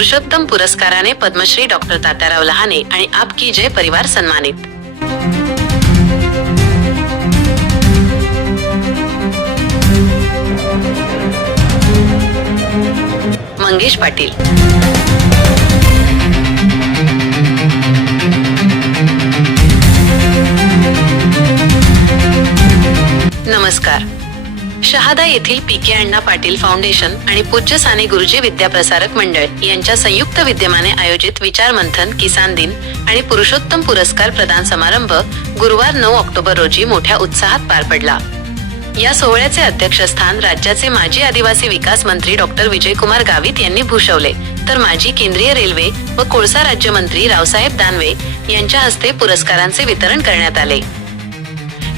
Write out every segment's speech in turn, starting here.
पुरुषोत्तम पुरस्काराने पद्मश्री डॉक्टर तात्याराव लहाने आणि आप की जय परिवार सन्मानित. मंगेश पाटील. नमस्कार. शहादा येथील P K Anna Patil foundation आणि पूज्य साने गुरुजी विद्याप्रसारक मंडळ यांच्या संयुक्त विद्यमाने आयोजित विचार मंथन किसान दिन आणि पुरुषोत्तम पुरस्कार प्रदान समारंभ गुरुवार नऊ ऑक्टोबर रोजी मोठ्या उत्साहात पार पडला. या सोहळ्याचे अध्यक्षस्थान राज्याचे माजी आदिवासी विकास मंत्री डॉक्टर विजयकुमार गावित यांनी भूषवले. तर माजी केंद्रीय रेल्वे व कोळसा राज्यमंत्री रावसाहेब दानवे यांच्या हस्ते पुरस्कारांचे वितरण करण्यात आले.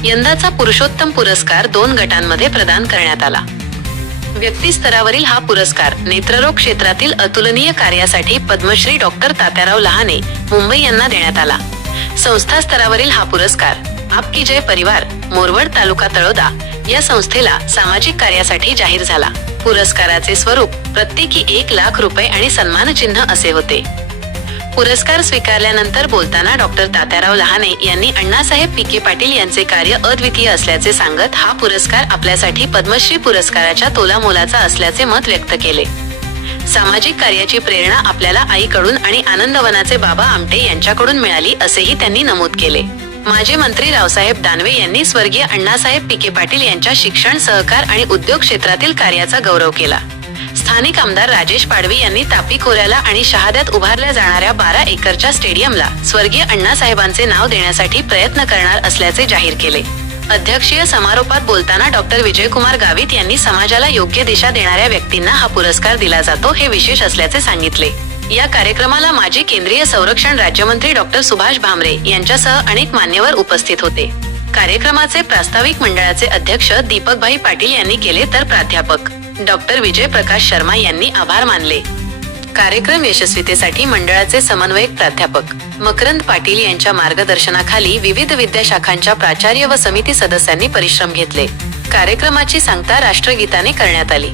यंदाचा पुरुषोत्तम पुरस्कार दोन गटांमध्ये प्रदान करण्यात आला. व्यक्ती स्तरावरील हा पुरस्कार नेत्ररोग क्षेत्रातील अतुलनीय कार्यासाठी पद्मश्री डॉक्टर तात्याराव लहाने मुंबई यांना देण्यात आला. संस्था स्तरावरील हा पुरस्कार आपकी जय परिवार मोरवड तालुका तळोदा या संस्थेला सामाजिक कार्यासाठी जाहीर झाला. पुरस्काराचे स्वरूप प्रत्येकी एक लाख रुपये आणि सन्मानचिन्ह असे होते. पुरस्कार स्वीकारल्यानंतर बोलताना डॉक्टर तात्याराव लहाने यांनी अण्णासाहेब पिके पाटील यांचे कार्य अद्वितीय असल्याचे सांगत हा पुरस्कार आपल्यासाठी पद्मश्री पुरस्काराच्या तोलामोलाचा असल्याचे मत व्यक्त केले. सामाजिक कार्याची प्रेरणा आपल्याला आईकडून आणि आनंदवनाचे बाबा आमटे यांच्याकडून मिळाली असेही त्यांनी नमूद केले. माजी मंत्री रावसाहेब दानवे यांनी स्वर्गीय अण्णासाहेब पिके पाटील यांच्या शिक्षण सहकार आणि उद्योग क्षेत्रातील कार्याचा गौरव केला. स्थानिक आमदार राजेश पाडवी यांनी तापी खोऱ्याला आणि शहाद्यात उभारल्या जाणाऱ्या बारा एकरच्या स्टेडियमला स्वर्गीय अण्णासाहेबांचे नाव देण्यासाठी प्रयत्न करणार असल्याचे जाहीर केले. अध्यक्षीय समारोपात बोलताना डॉक्टर विजयकुमार गावित यांनी समाजाला योग्य दिशा देणाऱ्या व्यक्तींना हा पुरस्कार दिला जातो हे विशेष असल्याचे सांगितले. या कार्यक्रमाला माजी केंद्रीय संरक्षण राज्यमंत्री डॉक्टर सुभाष भामरे यांच्यासह अनेक मान्यवर उपस्थित होते. कार्यक्रमाचे प्रास्ताविक मंडळाचे अध्यक्ष दीपकभाई पाटील यांनी केले तर प्राध्यापक डॉक्टर विजय प्रकाश शर्मा यांनी आभार मानले. कार्यक्रम यशस्वीतेसाठी मंडळाचे समन्वयक प्राध्यापक मकरंद पाटील यांच्या मार्गदर्शनाखाली विविध विद्याशाखांच्या प्राचार्य व समिती सदस्यांनी परिश्रम घेतले. कार्यक्रमाची सांगता राष्ट्रगीताने करण्यात आली.